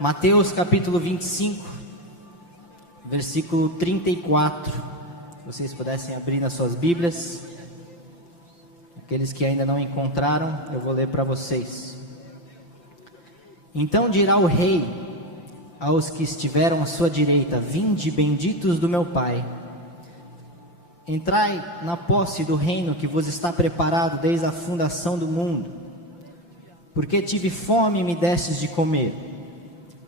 Mateus capítulo 25, versículo 34. Se vocês pudessem abrir nas suas Bíblias. Aqueles que ainda não encontraram, eu vou ler para vocês. Então dirá o rei aos que estiveram à sua direita: vinde, benditos do meu Pai, entrai na posse do reino que vos está preparado desde a fundação do mundo. Porque tive fome e me destes de comer,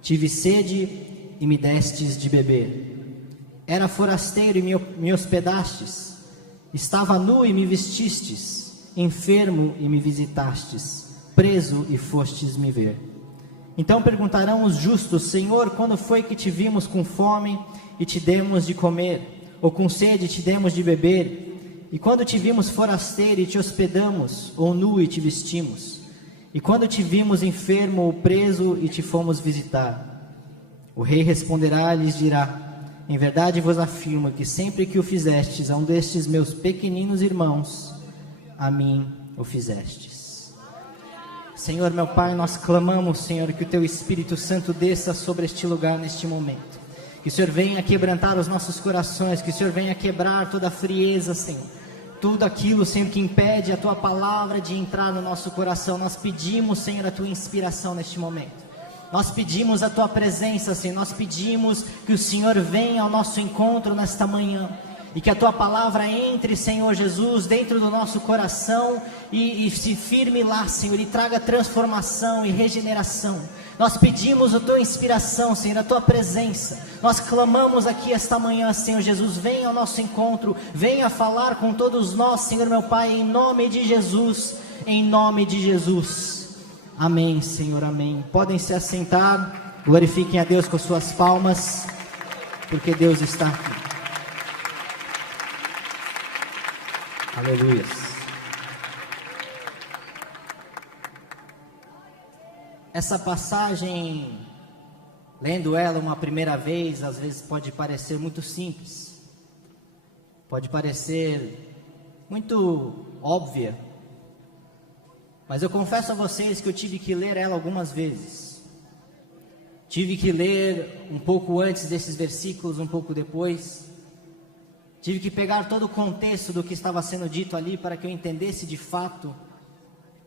tive sede e me destes de beber. Era forasteiro e me hospedastes, estava nu e me vestistes, enfermo e me visitastes, preso e fostes me ver. Então perguntarão os justos: Senhor, quando foi que te vimos com fome e te demos de comer, ou com sede e te demos de beber? E quando te vimos forasteiro e te hospedamos, ou nu e te vestimos? E quando te vimos enfermo ou preso e te fomos visitar? O rei responderá e lhes dirá: em verdade vos afirmo que sempre que o fizestes a um destes meus pequeninos irmãos, a mim o fizestes. Senhor, meu Pai, nós clamamos, Senhor, que o Teu Espírito Santo desça sobre este lugar neste momento. Que o Senhor venha quebrantar os nossos corações, que o Senhor venha quebrar toda a frieza, Senhor. Tudo aquilo, Senhor, que impede a Tua palavra de entrar no nosso coração. Nós pedimos, Senhor, a Tua inspiração neste momento. Nós pedimos a Tua presença, Senhor. Nós pedimos que o Senhor venha ao nosso encontro nesta manhã. E que a Tua palavra entre, Senhor Jesus, dentro do nosso coração e se firme lá, Senhor, e traga transformação e regeneração. Nós pedimos a Tua inspiração, Senhor, a Tua presença. Nós clamamos aqui esta manhã, Senhor Jesus, venha ao nosso encontro, venha falar com todos nós, Senhor meu Pai, em nome de Jesus, em nome de Jesus. Amém, Senhor, amém. Podem se assentar, glorifiquem a Deus com suas palmas, porque Deus está aqui. Aleluia. Essa passagem, lendo ela uma primeira vez, às vezes pode parecer muito simples, pode parecer muito óbvia, mas eu confesso a vocês que eu tive que ler ela algumas vezes. Tive que ler um pouco antes desses versículos, um pouco depois. Tive que pegar todo o contexto do que estava sendo dito ali para que eu entendesse de fato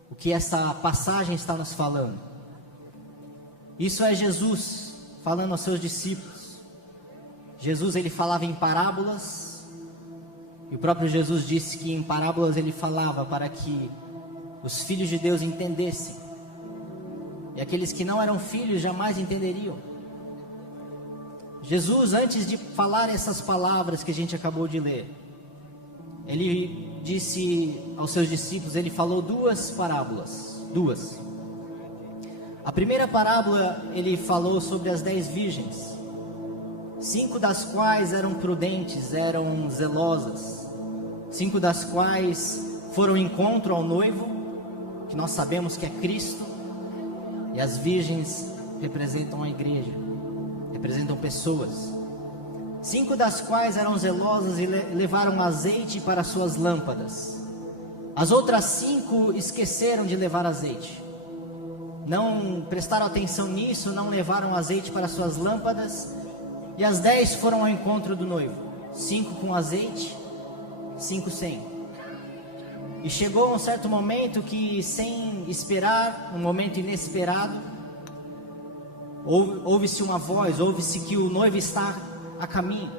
o que essa passagem está nos falando. Isso é Jesus falando aos seus discípulos. Jesus, ele falava em parábolas, e o próprio Jesus disse que em parábolas ele falava para que os filhos de Deus entendessem, e aqueles que não eram filhos jamais entenderiam. Jesus, antes de falar essas palavras que a gente acabou de ler, ele disse aos seus discípulos, ele falou duas parábolas, duas. A primeira parábola, ele falou sobre as 10 virgens, 5 das quais eram prudentes, eram zelosas, 5 das quais foram ao encontro ao noivo, que nós sabemos que é Cristo, e as virgens representam a igreja, representam pessoas. 5 das quais eram zelosas e levaram azeite para suas lâmpadas. As outras 5 esqueceram de levar azeite, não prestaram atenção nisso, não levaram azeite para suas lâmpadas, e as 10 foram ao encontro do noivo, 5 com azeite, 5 sem. E chegou um certo momento que, sem esperar, um momento inesperado, ouve-se uma voz, ouve-se que o noivo está a caminho.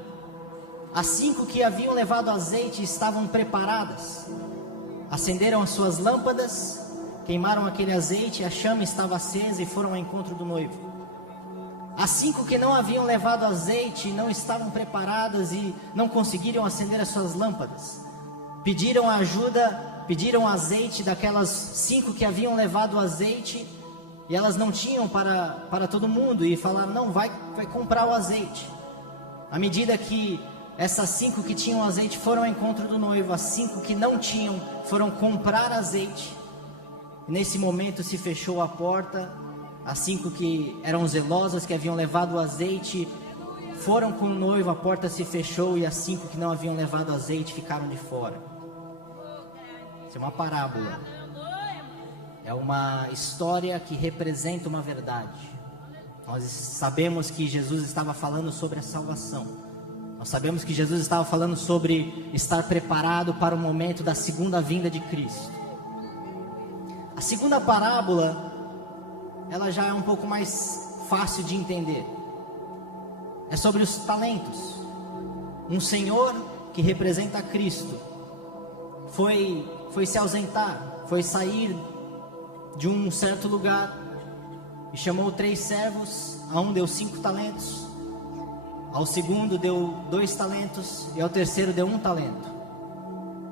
As 5 que haviam levado azeite estavam preparadas, acenderam as suas lâmpadas, queimaram aquele azeite, a chama estava acesa e foram ao encontro do noivo. As 5 que não haviam levado azeite, não estavam preparadas e não conseguiram acender as suas lâmpadas, pediram ajuda, pediram azeite daquelas 5 que haviam levado azeite, e elas não tinham para todo mundo, e falaram: não, vai comprar o azeite. À medida que essas 5 que tinham azeite foram ao encontro do noivo, as 5 que não tinham foram comprar azeite. E nesse momento se fechou a porta. As 5 que eram zelosas, que haviam levado o azeite, foram com o noivo, a porta se fechou, e as 5 que não haviam levado azeite ficaram de fora. Isso é uma parábola. É uma história que representa uma verdade. Nós sabemos que Jesus estava falando sobre a salvação. Nós sabemos que Jesus estava falando sobre estar preparado para o momento da segunda vinda de Cristo. A segunda parábola, ela já é um pouco mais fácil de entender. É sobre os talentos. Um senhor que representa Cristo foi se ausentar, foi sair de um certo lugar e chamou 3 servos. A um deu 5 talentos, ao segundo deu 2 talentos e ao terceiro deu 1 talento.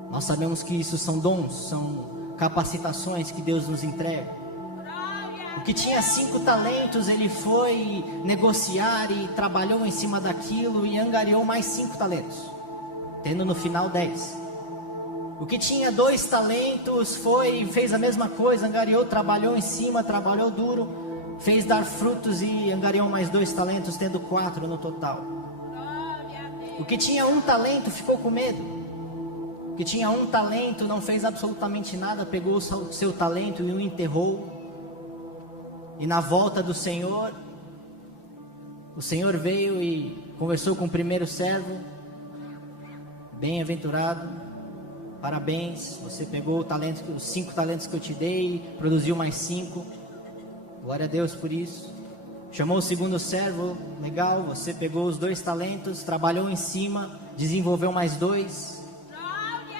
Nós sabemos que isso são dons, são capacitações que Deus nos entrega. O que tinha 5 talentos, ele foi negociar e trabalhou em cima daquilo e angariou mais 5 talentos, tendo no final 10. O que tinha 2 talentos fez a mesma coisa, angariou, trabalhou em cima, trabalhou duro, fez dar frutos e angariou mais 2 talentos, tendo 4 no total. O que tinha 1 talento ficou com medo. O que tinha 1 talento não fez absolutamente nada, pegou o seu talento e o enterrou. E na volta do Senhor, o Senhor veio e conversou com o primeiro servo. Bem-aventurado, parabéns, você pegou os 5 talentos que eu te dei, produziu mais 5, glória a Deus por isso. Chamou o segundo servo, legal, você pegou os 2 talentos, trabalhou em cima, desenvolveu mais 2.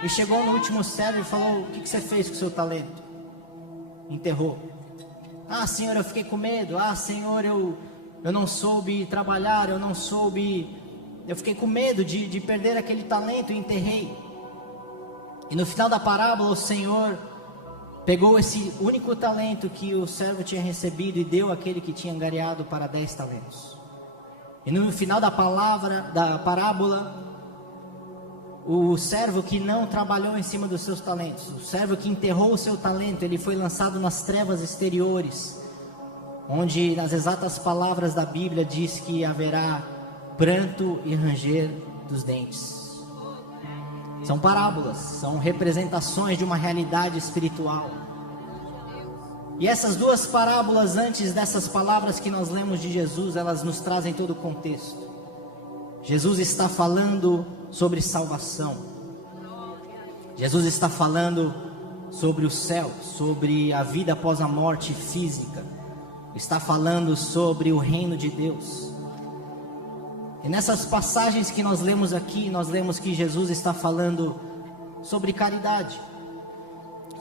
E chegou no último servo e falou: o que você fez com o seu talento? Enterrou. Ah, Senhor, eu fiquei com medo. Ah, Senhor, eu não soube trabalhar, eu fiquei com medo de perder aquele talento e enterrei. E no final da parábola, o Senhor pegou esse único talento que o servo tinha recebido e deu àquele que tinha angariado para 10 talentos. E no final da parábola, o servo que não trabalhou em cima dos seus talentos, o servo que enterrou o seu talento, ele foi lançado nas trevas exteriores, onde nas exatas palavras da Bíblia diz que haverá pranto e ranger dos dentes. São parábolas, são representações de uma realidade espiritual. E essas 2 parábolas, antes dessas palavras que nós lemos de Jesus, elas nos trazem todo o contexto. Jesus está falando sobre salvação. Jesus está falando sobre o céu, sobre a vida após a morte física. Está falando sobre o reino de Deus. E nessas passagens que nós lemos aqui, nós lemos que Jesus está falando sobre caridade,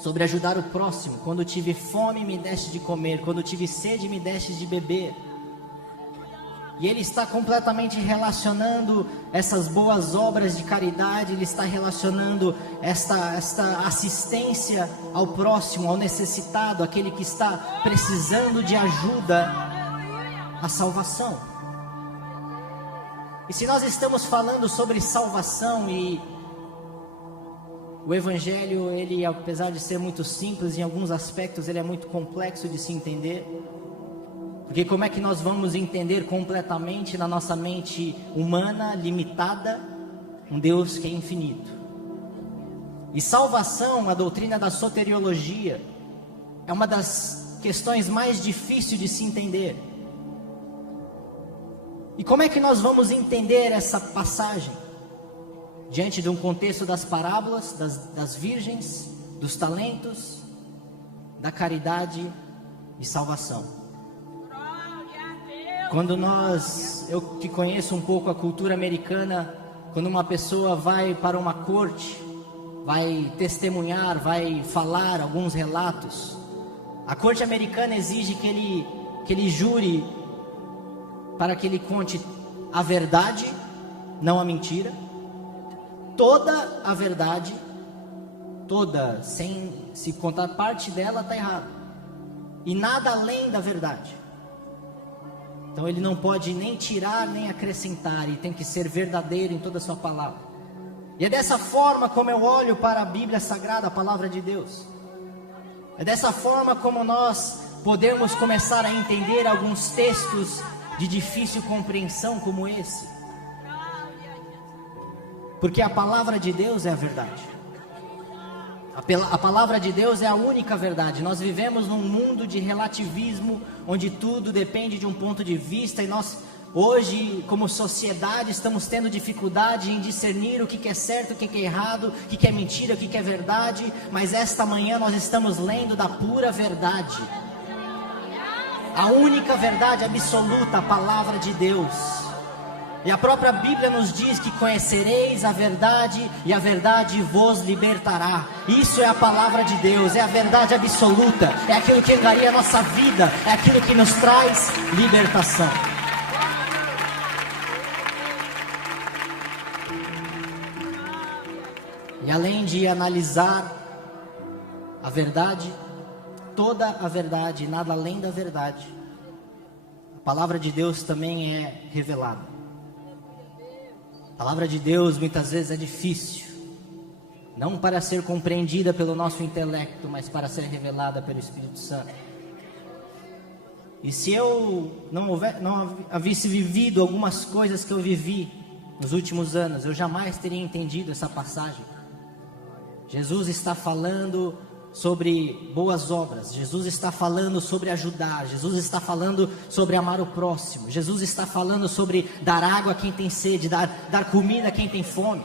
sobre ajudar o próximo. Quando tive fome, me deste de comer. Quando tive sede, me deste de beber. E ele está completamente relacionando essas boas obras de caridade, ele está relacionando esta assistência ao próximo, ao necessitado, aquele que está precisando de ajuda, à salvação. E se nós estamos falando sobre salvação, e o Evangelho, ele, apesar de ser muito simples, em alguns aspectos ele é muito complexo de se entender. Porque como é que nós vamos entender completamente na nossa mente humana, limitada, um Deus que é infinito? E salvação, a doutrina da soteriologia, é uma das questões mais difíceis de se entender. E como é que nós vamos entender essa passagem? Diante de um contexto das parábolas, das virgens, dos talentos, da caridade e salvação. Quando eu que conheço um pouco a cultura americana, quando uma pessoa vai para uma corte, vai testemunhar, vai falar alguns relatos, a corte americana exige que ele jure para que ele conte a verdade, não a mentira, toda a verdade, toda, sem se contar parte dela, está errado, e nada além da verdade. Então ele não pode nem tirar nem acrescentar, e tem que ser verdadeiro em toda a sua palavra. E é dessa forma como eu olho para a Bíblia Sagrada, a palavra de Deus. É dessa forma como nós podemos começar a entender alguns textos de difícil compreensão como esse. Porque a palavra de Deus é a verdade. A palavra de Deus é a única verdade. Nós vivemos num mundo de relativismo, onde tudo depende de um ponto de vista, e nós hoje, como sociedade, estamos tendo dificuldade em discernir o que é certo, o que é errado, o que é mentira, o que é verdade. Mas esta manhã nós estamos lendo da pura verdade, a única verdade absoluta, a palavra de Deus. E a própria Bíblia nos diz que conhecereis a verdade e a verdade vos libertará. Isso é a palavra de Deus, é a verdade absoluta, é aquilo que engaria a nossa vida, é aquilo que nos traz libertação. E além de analisar a verdade, toda a verdade, nada além da verdade, a palavra de Deus também é revelada. A palavra de Deus muitas vezes é difícil, não para ser compreendida pelo nosso intelecto, mas para ser revelada pelo Espírito Santo. E se eu não havesse vivido algumas coisas que eu vivi nos últimos anos, eu jamais teria entendido essa passagem. Jesus está falando sobre boas obras, Jesus está falando sobre ajudar, Jesus está falando sobre amar o próximo, Jesus está falando sobre dar água a quem tem sede, dar comida a quem tem fome.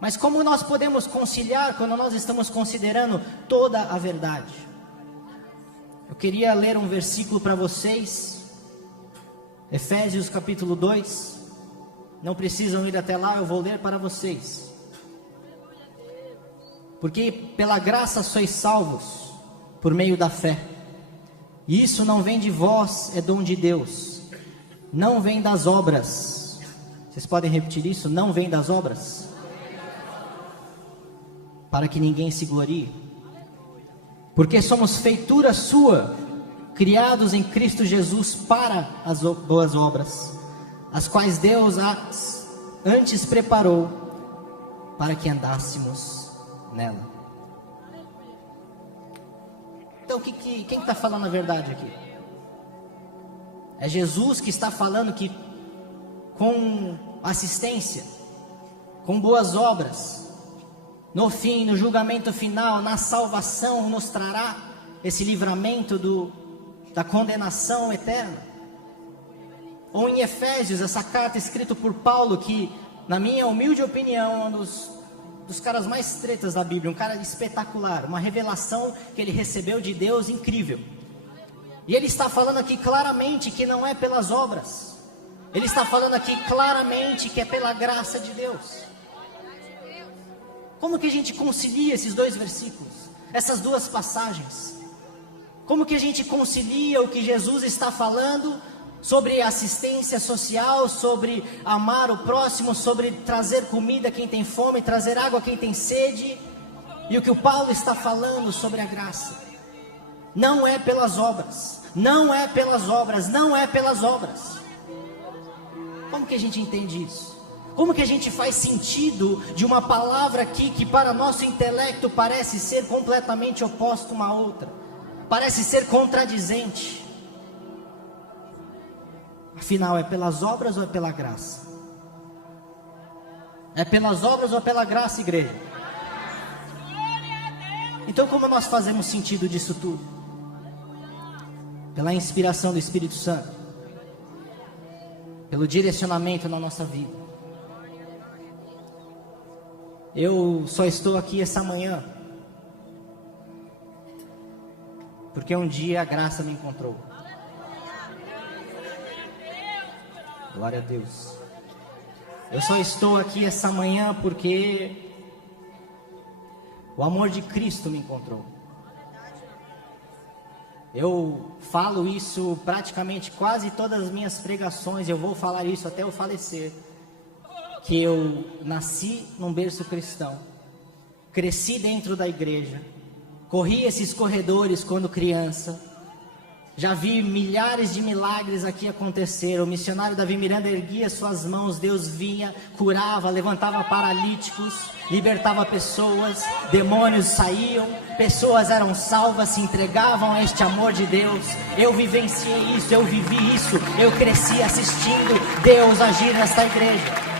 Mas como nós podemos conciliar quando nós estamos considerando toda a verdade? Eu queria ler um versículo para vocês, Efésios capítulo 2, não precisam ir até lá, eu vou ler para vocês. Porque pela graça sois salvos, por meio da fé. E isso não vem de vós, é dom de Deus. Não vem das obras. Vocês podem repetir isso? Não vem das obras? Para que ninguém se glorie. Porque somos feitura sua, criados em Cristo Jesus para as boas obras, as quais Deus antes preparou para que andássemos nela. Então quem está falando a verdade aqui? É Jesus que está falando que com assistência, com boas obras, no fim, no julgamento final, na salvação, nos trará esse livramento da condenação eterna. Ou em Efésios, essa carta escrita por Paulo, que na minha humilde opinião é um dos caras mais tretas da Bíblia, um cara espetacular, uma revelação que ele recebeu de Deus incrível. E ele está falando aqui claramente que não é pelas obras, ele está falando aqui claramente que é pela graça de Deus. Como que a gente concilia esses dois versículos, essas duas passagens? Como que a gente concilia o que Jesus está falando sobre assistência social, sobre amar o próximo, sobre trazer comida a quem tem fome, trazer água a quem tem sede, e o que o Paulo está falando sobre a graça? Não é pelas obras, não é pelas obras, não é pelas obras. Como que a gente entende isso? Como que a gente faz sentido de uma palavra aqui que para nosso intelecto parece ser completamente oposta uma à outra, parece ser contradizente? Afinal, é pelas obras ou é pela graça? É pelas obras ou é pela graça, igreja? Então como nós fazemos sentido disso tudo? Pela inspiração do Espírito Santo, pelo direcionamento na nossa vida. Eu só estou aqui essa manhã porque um dia a graça me encontrou. Glória a Deus. Eu só estou aqui essa manhã porque o amor de Cristo me encontrou. Eu falo isso praticamente quase todas as minhas pregações, eu vou falar isso até eu falecer, que eu nasci num berço cristão, cresci dentro da igreja, corri esses corredores quando criança, já vi milhares de milagres aqui acontecer. O missionário Davi Miranda erguia suas mãos, Deus vinha, curava, levantava paralíticos, libertava pessoas, demônios saíam, pessoas eram salvas, se entregavam a este amor de Deus. Eu vivenciei isso, eu vivi isso, eu cresci assistindo Deus agir nesta igreja.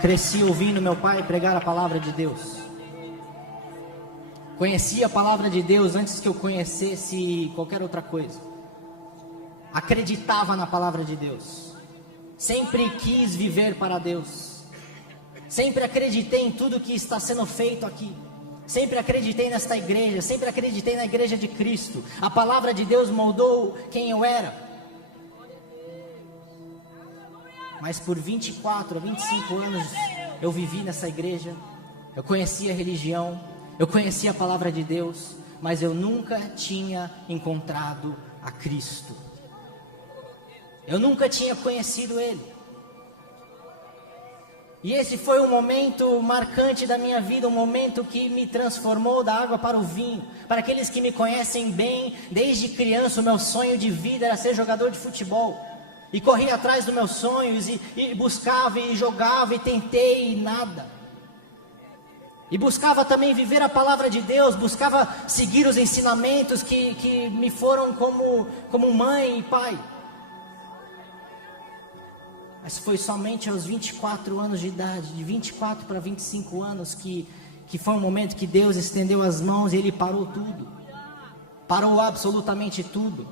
Cresci ouvindo meu pai pregar a palavra de Deus. Conheci a palavra de Deus antes que eu conhecesse qualquer outra coisa. Acreditava na palavra de Deus. Sempre quis viver para Deus. Sempre acreditei em tudo que está sendo feito aqui. Sempre acreditei nesta igreja. Sempre acreditei na igreja de Cristo. A palavra de Deus moldou quem eu era. Mas por 24 a 25 anos eu vivi nessa igreja. Eu conhecia a religião. Eu conhecia a palavra de Deus. Mas eu nunca tinha encontrado a Cristo. Eu nunca tinha conhecido Ele. E esse foi um momento marcante da minha vida, um momento que me transformou da água para o vinho. Para aqueles que me conhecem bem, desde criança o meu sonho de vida era ser jogador de futebol. E corria atrás dos meus sonhos, e buscava, e jogava, e tentei, e nada. E buscava também viver a palavra de Deus, buscava seguir os ensinamentos que me foram como mãe e pai. Mas foi somente aos 24 anos de idade, de 24 para 25 anos, que foi um momento que Deus estendeu as mãos e Ele parou tudo. Parou absolutamente tudo.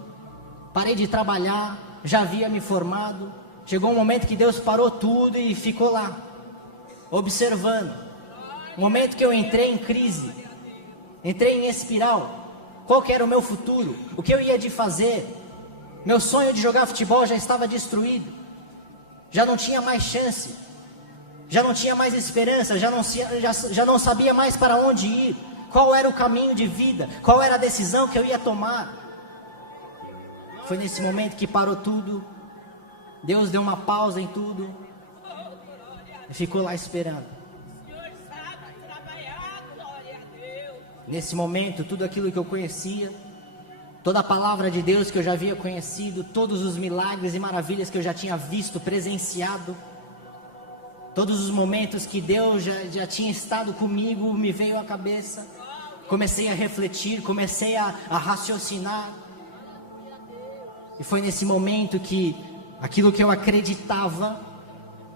Parei de trabalhar, já havia me formado. Chegou um momento que Deus parou tudo e ficou lá, observando. Um momento que eu entrei em crise, entrei em espiral. Qual que era o meu futuro? O que eu ia de fazer? Meu sonho de jogar futebol já estava destruído. Já não tinha mais chance, já não tinha mais esperança, já não sabia mais para onde ir, qual era o caminho de vida, qual era a decisão que eu ia tomar. Foi nesse momento que parou tudo, Deus deu uma pausa em tudo, e ficou lá esperando. Nesse momento, tudo aquilo que eu conhecia, toda a palavra de Deus que eu já havia conhecido, todos os milagres e maravilhas que eu já tinha visto, presenciado, todos os momentos que Deus já tinha estado comigo, me veio à cabeça. Comecei a refletir, comecei a raciocinar. E foi nesse momento que aquilo que eu acreditava,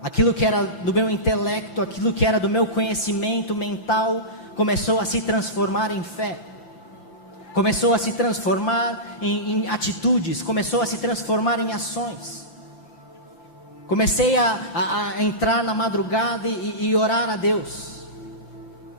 aquilo que era do meu intelecto, aquilo que era do meu conhecimento mental, começou a se transformar em fé. Começou a se transformar em atitudes, começou a se transformar em ações. Comecei a entrar na madrugada e orar a Deus.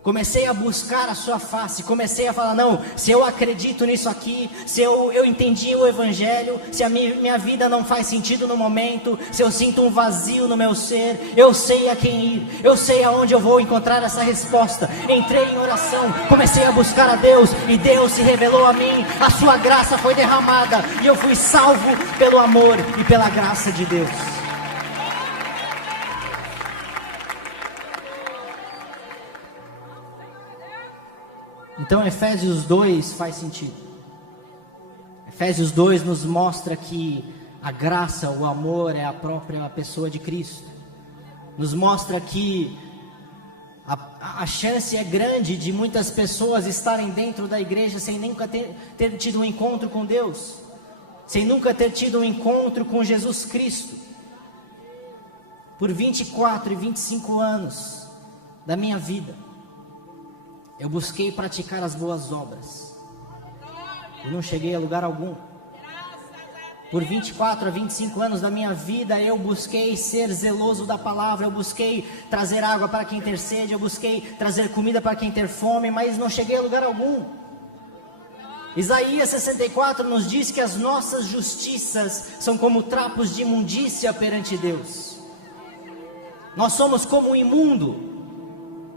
Comecei a buscar a sua face, comecei a falar, não, se eu acredito nisso aqui, se eu entendi o Evangelho, se a minha vida não faz sentido no momento, se eu sinto um vazio no meu ser, eu sei a quem ir, eu sei aonde eu vou encontrar essa resposta. Entrei em oração, comecei a buscar a Deus, e Deus se revelou a mim, a sua graça foi derramada, e eu fui salvo pelo amor e pela graça de Deus. Então Efésios 2 faz sentido. Efésios 2 nos mostra que a graça, o amor é a própria pessoa de Cristo. Nos mostra que a chance é grande de muitas pessoas estarem dentro da igreja sem nunca ter tido um encontro com Deus, sem nunca ter tido um encontro com Jesus Cristo. Por 24 e 25 anos da minha vida, eu busquei praticar as boas obras e não cheguei a lugar algum. Por 24 a 25 anos da minha vida, eu busquei ser zeloso da palavra, eu busquei trazer água para quem ter sede, eu busquei trazer comida para quem ter fome, mas não cheguei a lugar algum. Isaías 64 nos diz que as nossas justiças são como trapos de imundícia perante Deus. Nós somos como um imundo.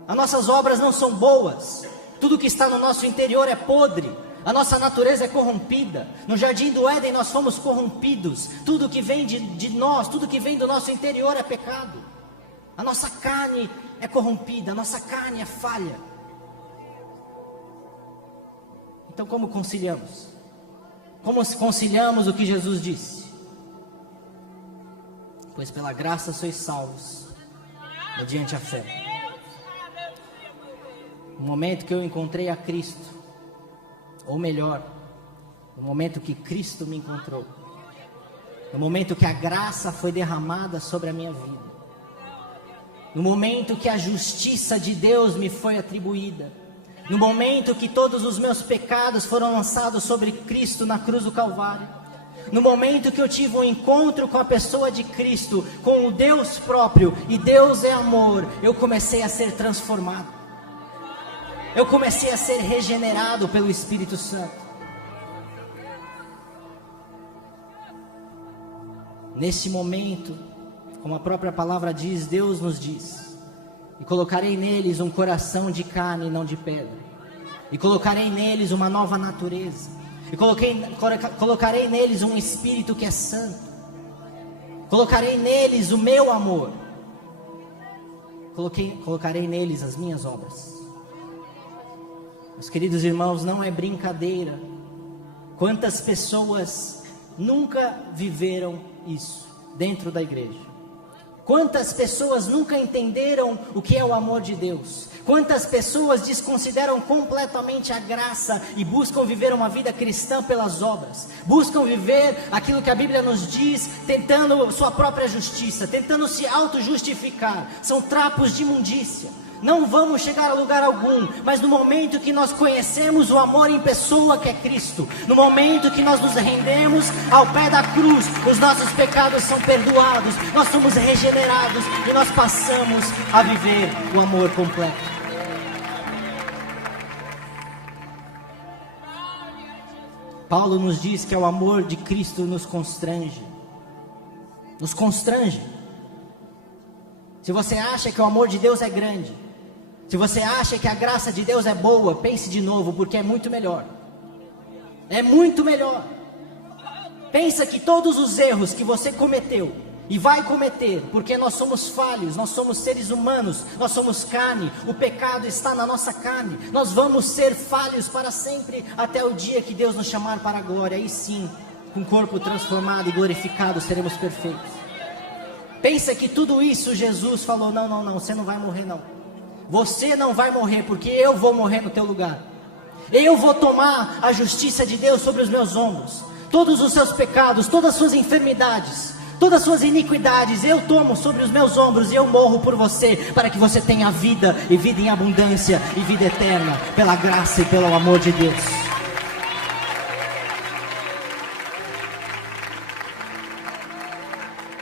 As nossas obras não são boas, tudo que está no nosso interior é podre, a nossa natureza é corrompida. No jardim do Éden nós fomos corrompidos, tudo que vem de nós, tudo que vem do nosso interior é pecado. A nossa carne é corrompida, a nossa carne é falha. Então como conciliamos? Como conciliamos o que Jesus disse? Pois pela graça sois salvos, mediante a fé. No momento que eu encontrei a Cristo, ou melhor, no momento que Cristo me encontrou, no momento que a graça foi derramada sobre a minha vida, no momento que a justiça de Deus me foi atribuída, no momento que todos os meus pecados foram lançados sobre Cristo na cruz do Calvário, no momento que eu tive um encontro com a pessoa de Cristo, com o Deus próprio, e Deus é amor, eu comecei a ser transformado, eu comecei a ser regenerado pelo Espírito Santo. Nesse momento, como a própria palavra diz, Deus nos diz: e colocarei neles um coração de carne e não de pedra, e colocarei neles uma nova natureza, e colocarei neles um espírito que é santo, colocarei neles o meu amor, colocarei neles as minhas obras. Meus queridos irmãos, não é brincadeira. Quantas pessoas nunca viveram isso dentro da igreja? Quantas pessoas nunca entenderam o que é o amor de Deus? Quantas pessoas desconsideram completamente a graça e buscam viver uma vida cristã pelas obras? Buscam viver aquilo que a Bíblia nos diz, tentando sua própria justiça, tentando se auto-justificar. São trapos de imundícia. Não vamos chegar a lugar algum, mas no momento que nós conhecemos o amor em pessoa que é Cristo, no momento que nós nos rendemos ao pé da cruz, os nossos pecados são perdoados, nós somos regenerados e nós passamos a viver o amor completo. Paulo nos diz que é o amor de Cristo nos constrange. Nos constrange. Se você acha que o amor de Deus é grande, se você acha que a graça de Deus é boa, pense de novo, porque é muito melhor. É muito melhor. Pensa que todos os erros que você cometeu e vai cometer, porque nós somos falhos, nós somos seres humanos, nós somos carne, o pecado está na nossa carne, nós vamos ser falhos para sempre, até o dia que Deus nos chamar para a glória. Aí sim, com o corpo transformado e glorificado, seremos perfeitos. Pensa que tudo isso Jesus falou: não, você não vai morrer não. Você não vai morrer, porque eu vou morrer no teu lugar. Eu vou tomar a justiça de Deus sobre os meus ombros. Todos os seus pecados, todas as suas enfermidades, todas as suas iniquidades, eu tomo sobre os meus ombros e eu morro por você, para que você tenha vida, e vida em abundância, e vida eterna, pela graça e pelo amor de Deus.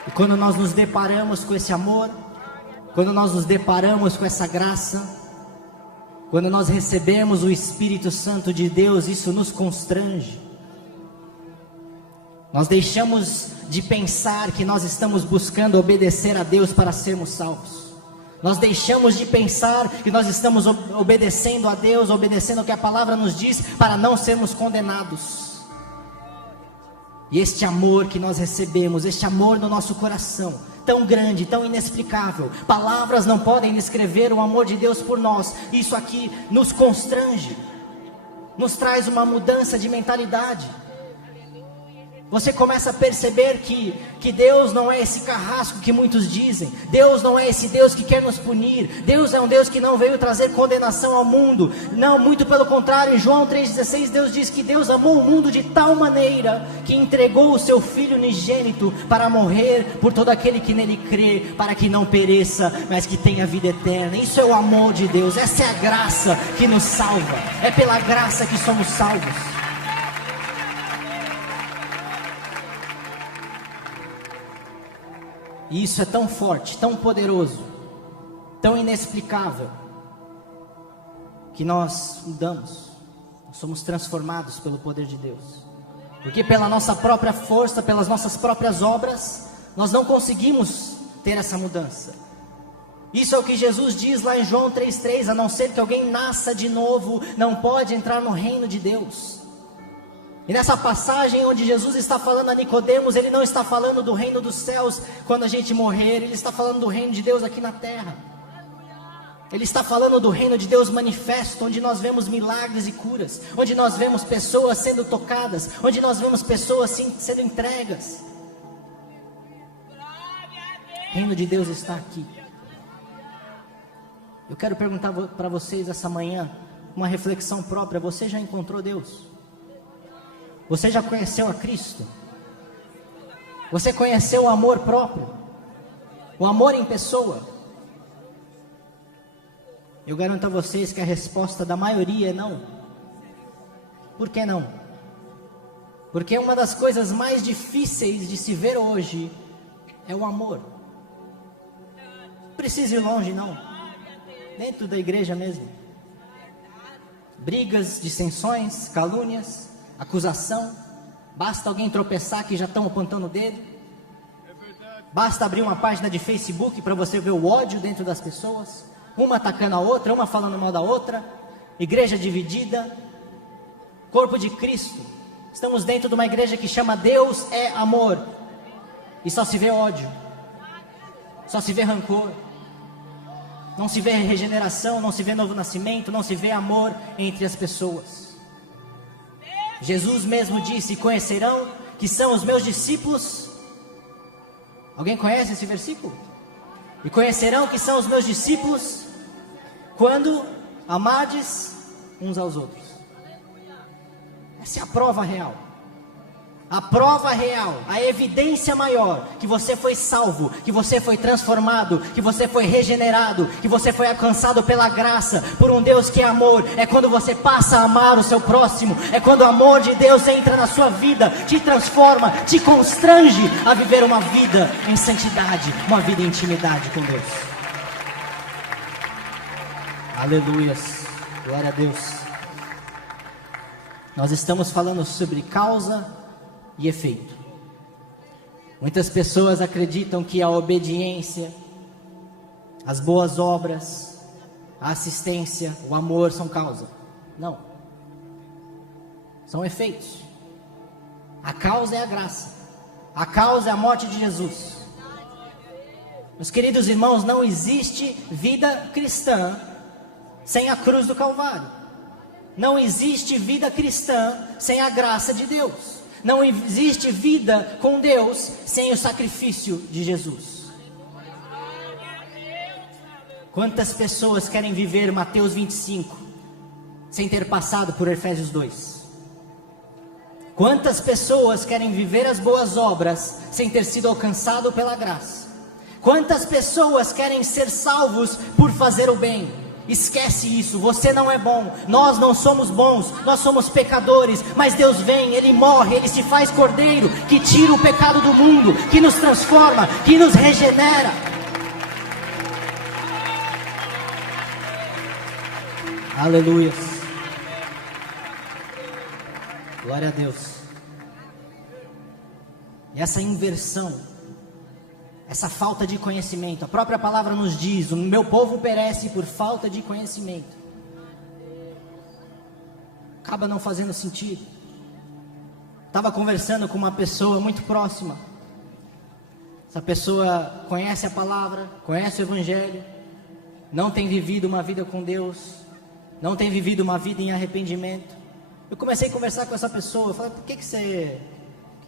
E quando nós nos deparamos com esse amor, quando nós nos deparamos com essa graça, quando nós recebemos o Espírito Santo de Deus, isso nos constrange. Nós deixamos de pensar que nós estamos buscando obedecer a Deus para sermos salvos. Nós deixamos de pensar que nós estamos obedecendo a Deus, obedecendo o que a palavra nos diz, para não sermos condenados. E este amor que nós recebemos, este amor no nosso coração, tão grande, tão inexplicável, palavras não podem descrever o amor de Deus por nós. Isso aqui nos constrange, nos traz uma mudança de mentalidade. Você começa a perceber que Deus não é esse carrasco que muitos dizem. Deus não é esse Deus que quer nos punir. Deus é um Deus que não veio trazer condenação ao mundo. Não, muito pelo contrário. Em João 3,16 Deus diz que Deus amou o mundo de tal maneira que entregou o seu Filho unigênito para morrer por todo aquele que nele crê, para que não pereça, mas que tenha vida eterna. Isso é o amor de Deus. Essa é a graça que nos salva. É pela graça que somos salvos. E isso é tão forte, tão poderoso, tão inexplicável, que nós mudamos, nós somos transformados pelo poder de Deus. Porque pela nossa própria força, pelas nossas próprias obras, nós não conseguimos ter essa mudança. Isso é o que Jesus diz lá em João 3,3, a não ser que alguém nasça de novo, não pode entrar no reino de Deus. E nessa passagem onde Jesus está falando a Nicodemos, Ele não está falando do reino dos céus quando a gente morrer, Ele está falando do reino de Deus aqui na terra. Ele está falando do reino de Deus manifesto, onde nós vemos milagres e curas, onde nós vemos pessoas sendo tocadas, onde nós vemos pessoas sendo entregas. O reino de Deus está aqui. Eu quero perguntar para vocês essa manhã, uma reflexão própria: você já encontrou Deus? Você já conheceu a Cristo? Você conheceu o amor próprio? O amor em pessoa? Eu garanto a vocês que a resposta da maioria é não. Por que não? Porque uma das coisas mais difíceis de se ver hoje é o amor. Não precisa ir longe, não. Dentro da igreja mesmo. Brigas, dissensões, calúnias, acusação. Basta alguém tropeçar que já estão apontando o dedo. Basta abrir uma página de Facebook para você ver o ódio dentro das pessoas. Uma atacando a outra, uma falando mal da outra. Igreja dividida. Corpo de Cristo. Estamos dentro de uma igreja que chama Deus é amor. E só se vê ódio. Só se vê rancor. Não se vê regeneração, não se vê novo nascimento, não se vê amor entre as pessoas. Jesus mesmo disse: conhecerão que são os meus discípulos. Alguém conhece esse versículo? E conhecerão que são os meus discípulos quando amardes uns aos outros. Essa é a prova real. A prova real, a evidência maior que você foi salvo, que você foi transformado, que você foi regenerado, que você foi alcançado pela graça, por um Deus que é amor, é quando você passa a amar o seu próximo, é quando o amor de Deus entra na sua vida, te transforma, te constrange a viver uma vida em santidade, uma vida em intimidade com Deus. Aleluias, glória a Deus. Nós estamos falando sobre causa e efeito. Muitas pessoas acreditam que a obediência, as boas obras, a assistência, o amor são causa. Não. São efeitos. A causa é a graça. A causa é a morte de Jesus. Meus queridos irmãos, não existe vida cristã sem a cruz do Calvário. Não existe vida cristã sem a graça de Deus. Não existe vida com Deus sem o sacrifício de Jesus. Quantas pessoas querem viver Mateus 25 sem ter passado por Efésios 2? Quantas pessoas querem viver as boas obras sem ter sido alcançado pela graça? Quantas pessoas querem ser salvos por fazer o bem? Esquece isso, você não é bom, nós não somos bons, nós somos pecadores, mas Deus vem, Ele morre, Ele se faz cordeiro, que tira o pecado do mundo, que nos transforma, que nos regenera. Aleluia. Glória a Deus. E essa inversão, essa falta de conhecimento, a própria palavra nos diz: o meu povo perece por falta de conhecimento. Acaba não fazendo sentido. Estava conversando com uma pessoa muito próxima. Essa pessoa conhece a palavra, conhece o evangelho, não tem vivido uma vida com Deus, não tem vivido uma vida em arrependimento. Eu comecei a conversar com essa pessoa. Eu falei: por que você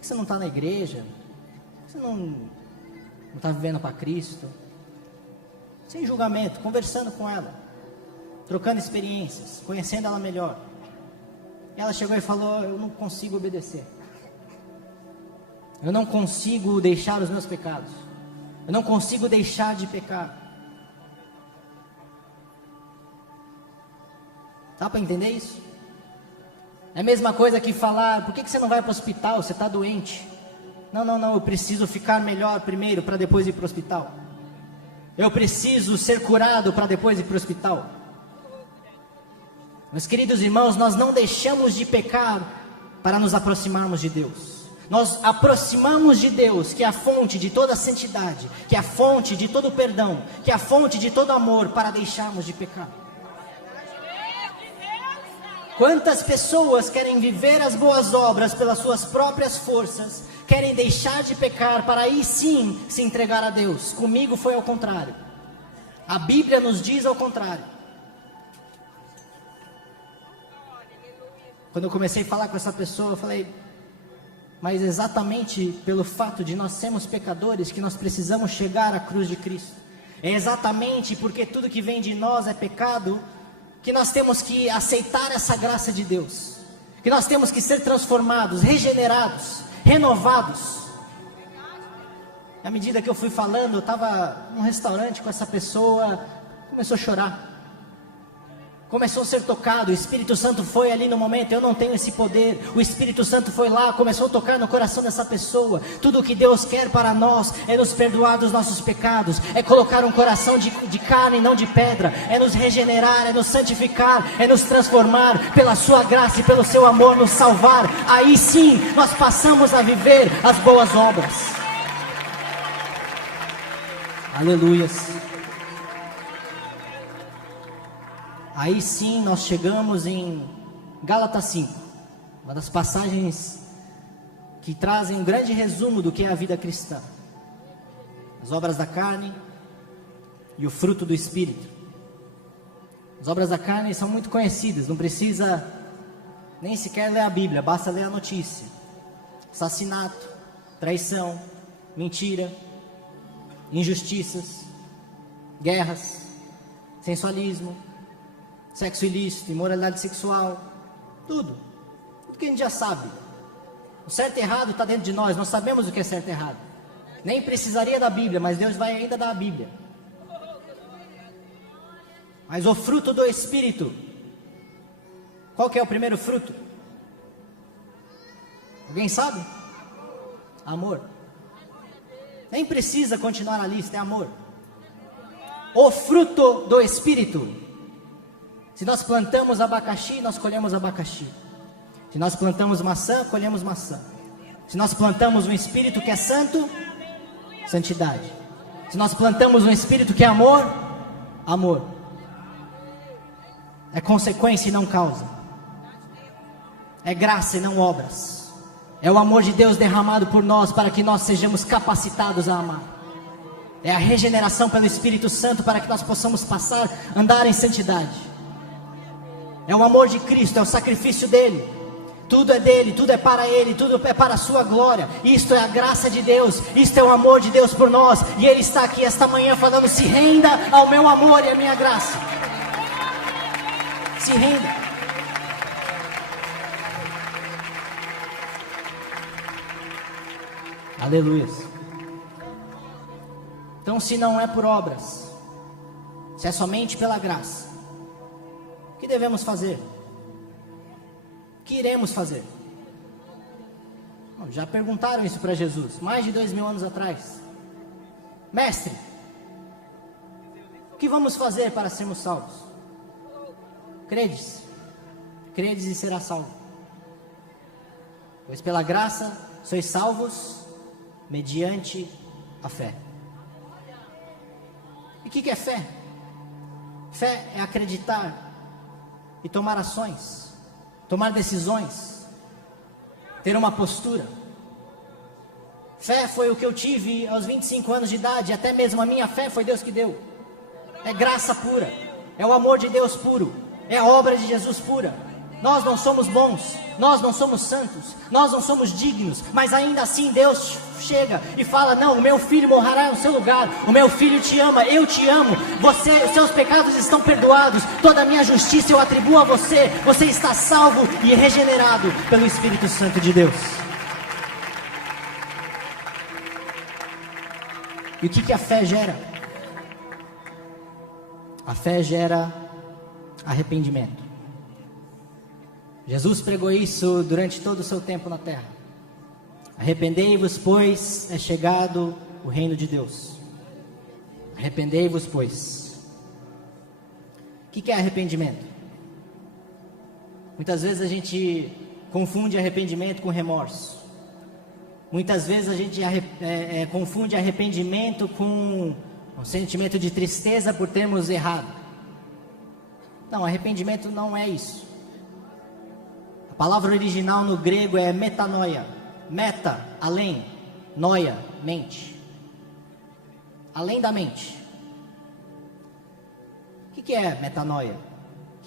não está na igreja? Por que você não está vivendo para Cristo? Sem julgamento, conversando com ela, trocando experiências, conhecendo ela melhor. E ela chegou e falou: eu não consigo obedecer, eu não consigo deixar os meus pecados, eu não consigo deixar de pecar. Dá para entender isso? É a mesma coisa que falar: por que você não vai para o hospital, você está doente? Não, eu preciso ficar melhor primeiro para depois ir para o hospital. Eu preciso ser curado para depois ir para o hospital. Meus queridos irmãos, nós não deixamos de pecar para nos aproximarmos de Deus. Nós aproximamos de Deus, que é a fonte de toda a santidade, que é a fonte de todo o perdão, que é a fonte de todo amor, para deixarmos de pecar. Quantas pessoas querem viver as boas obras pelas suas próprias forças, querem deixar de pecar para aí sim se entregar a Deus? Comigo foi ao contrário. A Bíblia nos diz ao contrário. Quando eu comecei a falar com essa pessoa, eu falei: mas exatamente pelo fato de nós sermos pecadores que nós precisamos chegar à cruz de Cristo. É exatamente porque tudo que vem de nós é pecado que nós temos que aceitar essa graça de Deus, que nós temos que ser transformados, regenerados, renovados. À medida que eu fui falando, eu estava num restaurante com essa pessoa, começou a chorar. Começou a ser tocado, o Espírito Santo foi ali no momento. Eu não tenho esse poder, o Espírito Santo foi lá, começou a tocar no coração dessa pessoa. Tudo o que Deus quer para nós é nos perdoar dos nossos pecados, é colocar um coração de carne e não de pedra, é nos regenerar, é nos santificar, é nos transformar pela sua graça e pelo seu amor, nos salvar. Aí sim nós passamos a viver as boas obras. Aleluias. Aí sim nós chegamos em Gálatas 5, uma das passagens que trazem um grande resumo do que é a vida cristã. As obras da carne e o fruto do Espírito. As obras da carne são muito conhecidas, não precisa nem sequer ler a Bíblia, basta ler a notícia. Assassinato, traição, mentira, injustiças, guerras, sensualismo, sexo ilícito, imoralidade sexual, tudo que a gente já sabe. O certo e errado está dentro de nós sabemos o que é certo e errado. Nem precisaria da Bíblia, mas Deus vai ainda dar a Bíblia. Mas o fruto do Espírito, qual que é o primeiro fruto? Alguém sabe? Amor. Nem precisa continuar a lista, é amor. O fruto do Espírito. Se nós plantamos abacaxi, nós colhemos abacaxi. Se nós plantamos maçã, colhemos maçã. Se nós plantamos um Espírito que é santo, santidade. Se nós plantamos um Espírito que é amor, amor. É consequência e não causa. É graça e não obras. É o amor de Deus derramado por nós para que nós sejamos capacitados a amar. É a regeneração pelo Espírito Santo para que nós possamos passar, andar em santidade. É o amor de Cristo, é o sacrifício dele. Tudo é dele, tudo é para ele, tudo é para a sua glória. Isto é a graça de Deus, isto é o amor de Deus por nós. E ele está aqui esta manhã falando: se renda ao meu amor e à minha graça. Se renda. Aleluia. Então, se não é por obras, se é somente pela graça, o que devemos fazer? O que iremos fazer? Bom, já perguntaram isso para Jesus, mais de 2000 anos atrás. Mestre, o que vamos fazer para sermos salvos? Credes e será salvo. Pois pela graça sois salvos mediante a fé. E o que é fé? Fé é acreditar e tomar ações, tomar decisões, ter uma postura. Fé foi o que eu tive aos 25 anos de idade, até mesmo a minha fé foi Deus que deu. É graça pura, é o amor de Deus puro, é a obra de Jesus pura. Nós não somos bons, nós não somos santos, nós não somos dignos, mas ainda assim Deus chega e fala: não, o meu filho morrerá no seu lugar, o meu filho te ama, eu te amo, você, os seus pecados estão perdoados, toda a minha justiça eu atribuo a você, você está salvo e regenerado pelo Espírito Santo de Deus. E o que a fé gera? A fé gera arrependimento. Jesus pregou isso durante todo o seu tempo na terra. Arrependei-vos, pois é chegado o reino de Deus. Arrependei-vos, pois. O que é arrependimento? Muitas vezes a gente confunde arrependimento com remorso. Muitas vezes a gente confunde arrependimento com um sentimento de tristeza por termos errado. Não, arrependimento não é isso. A palavra original no grego é metanoia. Meta, além. Noia, mente. Além da mente. O que é metanoia?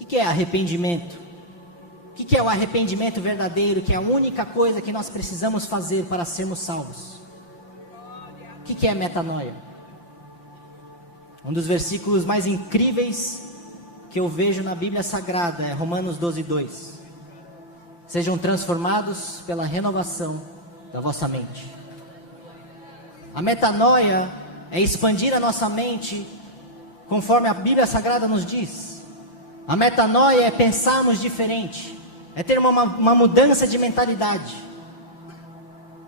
O que é arrependimento? O que é o arrependimento verdadeiro, que é a única coisa que nós precisamos fazer para sermos salvos? O que é metanoia? Um dos versículos mais incríveis que eu vejo na Bíblia Sagrada é Romanos 12:2. Sejam transformados pela renovação da vossa mente. A metanoia é expandir a nossa mente, conforme a Bíblia Sagrada nos diz. A metanoia é pensarmos diferente, é ter uma mudança de mentalidade.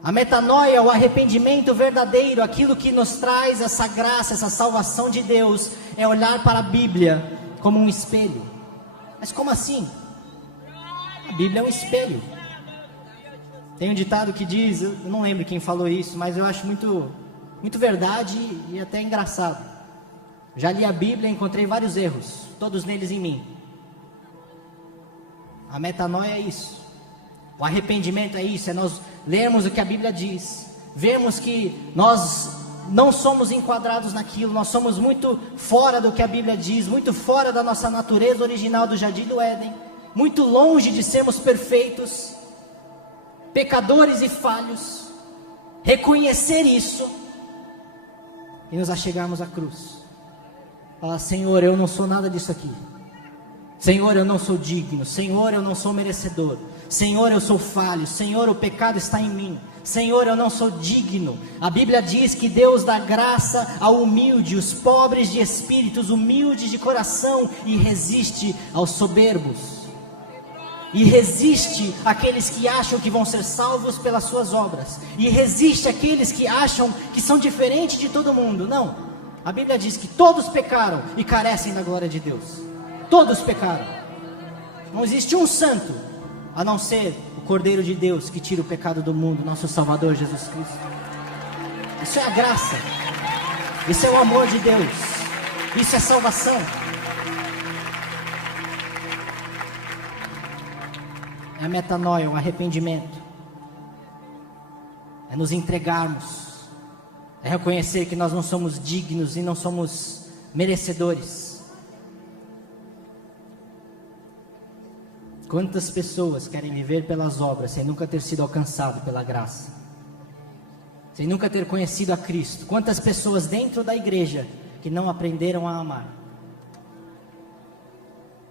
A metanoia, o arrependimento verdadeiro, aquilo que nos traz essa graça, essa salvação de Deus, é olhar para a Bíblia como um espelho. Mas como assim? A Bíblia é um espelho. Tem um ditado que diz, eu não lembro quem falou isso, mas eu acho muito verdade e até engraçado. Já li a Bíblia e encontrei vários erros, todos neles em mim. A metanoia é isso. O arrependimento é isso, é nós lermos o que a Bíblia diz, vermos que nós não somos enquadrados naquilo, nós somos muito fora do que a Bíblia diz, muito fora da nossa natureza original do Jardim do Éden, muito longe de sermos perfeitos, pecadores e falhos. Reconhecer isso e nos achegarmos à cruz. Falar: Senhor, eu não sou nada disso aqui. Senhor, eu não sou digno. Senhor, eu não sou merecedor. Senhor, eu sou falho. Senhor, o pecado está em mim. Senhor, eu não sou digno. A Bíblia diz que Deus dá graça ao humilde, os pobres de espíritos, humildes de coração, e resiste aos soberbos. E resiste àqueles que acham que vão ser salvos pelas suas obras. E resiste àqueles que acham que são diferentes de todo mundo. Não. A Bíblia diz que todos pecaram e carecem da glória de Deus. Todos pecaram. Não existe um santo, a não ser o Cordeiro de Deus que tira o pecado do mundo, nosso Salvador Jesus Cristo. Isso é a graça. Isso é o amor de Deus. Isso é salvação. É a metanoia, o arrependimento. É nos entregarmos. É reconhecer que nós não somos dignos e não somos merecedores. Quantas pessoas querem viver pelas obras sem nunca ter sido alcançado pela graça? Sem nunca ter conhecido a Cristo? Quantas pessoas dentro da igreja que não aprenderam a amar?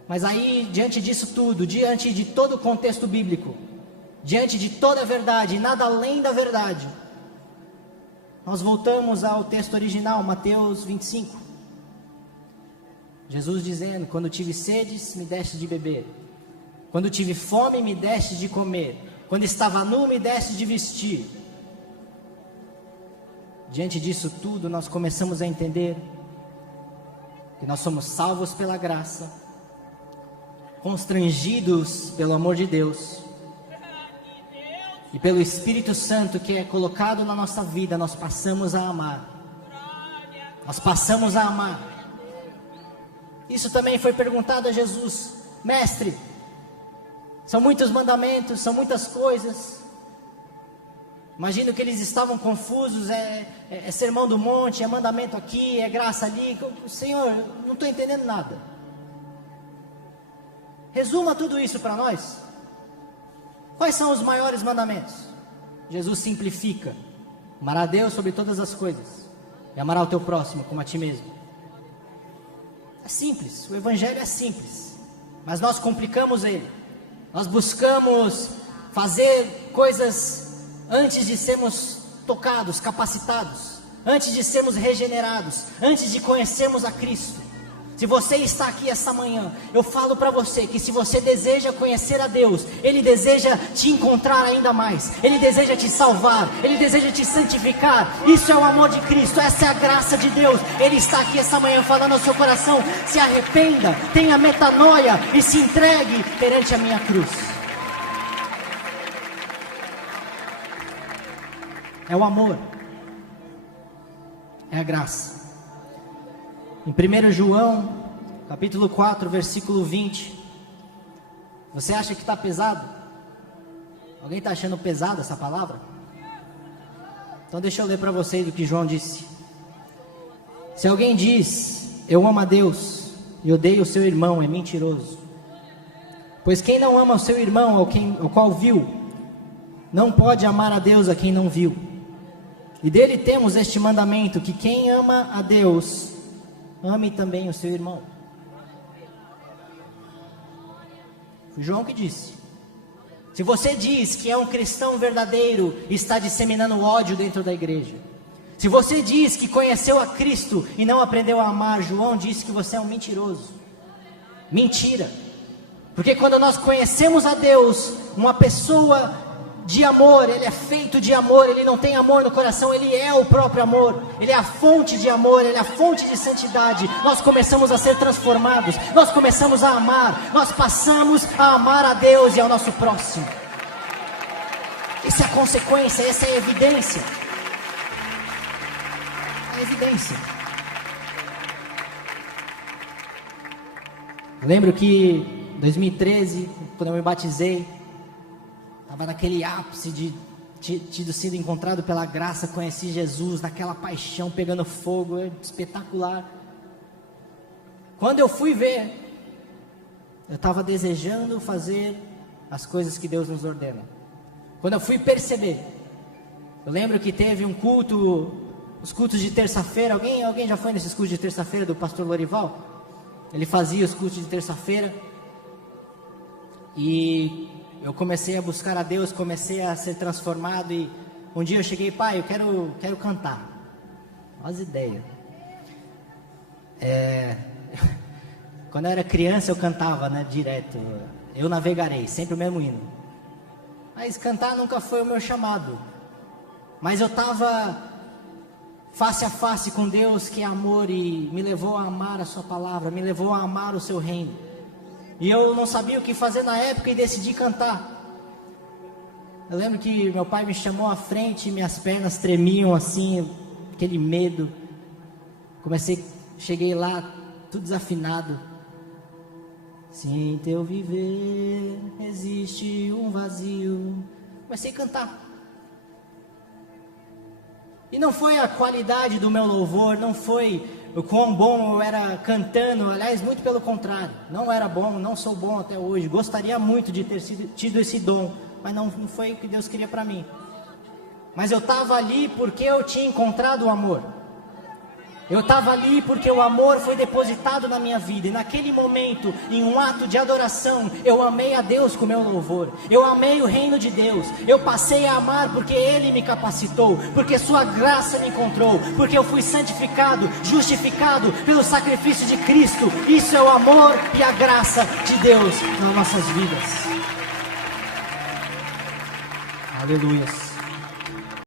Mas aí, diante disso tudo, diante de todo o contexto bíblico, diante de toda a verdade, nada além da verdade, nós voltamos ao texto original, Mateus 25. Jesus dizendo: quando tive sedes, me deste de beber. Quando tive fome, me deste de comer. Quando estava nu, me deste de vestir. Diante disso tudo, nós começamos a entender que nós somos salvos pela graça, constrangidos pelo amor de Deus, e pelo Espírito Santo que é colocado na nossa vida, nós passamos a amar. Nós passamos a amar. Isso também foi perguntado a Jesus: Mestre, são muitos mandamentos, são muitas coisas. Imagino que eles estavam confusos. É sermão do monte, é mandamento aqui, é graça ali. Senhor, não estou entendendo nada. Resuma tudo isso para nós. Quais são os maiores mandamentos? Jesus simplifica: amará a Deus sobre todas as coisas e amará o teu próximo como a ti mesmo. É simples, o Evangelho é simples, mas nós complicamos ele. Nós buscamos fazer coisas antes de sermos tocados, capacitados, antes de sermos regenerados, antes de conhecermos a Cristo. Se você está aqui esta manhã, eu falo para você que se você deseja conhecer a Deus, Ele deseja te encontrar ainda mais, Ele deseja te salvar, Ele deseja te santificar. Isso é o amor de Cristo, essa é a graça de Deus. Ele está aqui esta manhã falando ao seu coração: se arrependa, tenha metanoia e se entregue perante a minha cruz. É o amor, é a graça. Em 1 João, capítulo 4, versículo 20. Você acha que está pesado? Alguém está achando pesado essa palavra? Então deixa eu ler para vocês o que João disse. Se alguém diz: eu amo a Deus e odeio o seu irmão, é mentiroso. Pois quem não ama o seu irmão, ao qual viu, não pode amar a Deus a quem não viu. E dele temos este mandamento, que quem ama a Deus, ame também o seu irmão. Foi João que disse. Se você diz que é um cristão verdadeiro, está disseminando ódio dentro da igreja. Se você diz que conheceu a Cristo e não aprendeu a amar, João disse que você é um mentiroso. Mentira. Porque quando nós conhecemos a Deus, uma pessoa de amor, ele é feito de amor, ele não tem amor no coração, ele é o próprio amor, ele é a fonte de amor, ele é a fonte de santidade. Nós começamos a ser transformados, nós começamos a amar, nós passamos a amar a Deus e ao nosso próximo. Essa é a consequência, essa é a evidência. A evidência. Lembro que em 2013, quando eu me batizei, estava naquele ápice de tido sido encontrado pela graça, conheci Jesus, naquela paixão pegando fogo, espetacular. Quando eu fui ver, eu estava desejando fazer as coisas que Deus nos ordena. Quando eu fui perceber, eu lembro que teve um culto, os cultos de terça-feira, alguém já foi nesses cultos de terça-feira do pastor Lorival? Ele fazia os cultos de terça-feira, e eu comecei a buscar a Deus, comecei a ser transformado, e um dia eu cheguei, pai, eu quero cantar. Olha as ideias. Quando eu era criança eu cantava, né, direto, eu navegarei, sempre o mesmo hino. Mas cantar nunca foi o meu chamado. Mas eu estava face a face com Deus, que é amor, e me levou a amar a sua palavra, me levou a amar o seu reino. E eu não sabia o que fazer na época e decidi cantar. Eu lembro que meu pai me chamou à frente e minhas pernas tremiam assim, aquele medo. Cheguei lá, tudo desafinado. Se em teu viver existe um vazio. Comecei a cantar. E não foi a qualidade do meu louvor, não foi o quão bom eu era cantando, aliás, muito pelo contrário, não era bom, não sou bom até hoje, gostaria muito de ter tido esse dom, mas não foi o que Deus queria para mim. Mas eu estava ali porque eu tinha encontrado o amor. Eu estava ali porque o amor foi depositado na minha vida. E naquele momento, em um ato de adoração, eu amei a Deus com o meu louvor. Eu amei o reino de Deus. Eu passei a amar porque Ele me capacitou, porque Sua graça me encontrou, porque eu fui santificado, justificado pelo sacrifício de Cristo. Isso é o amor e a graça de Deus nas nossas vidas. Aleluia.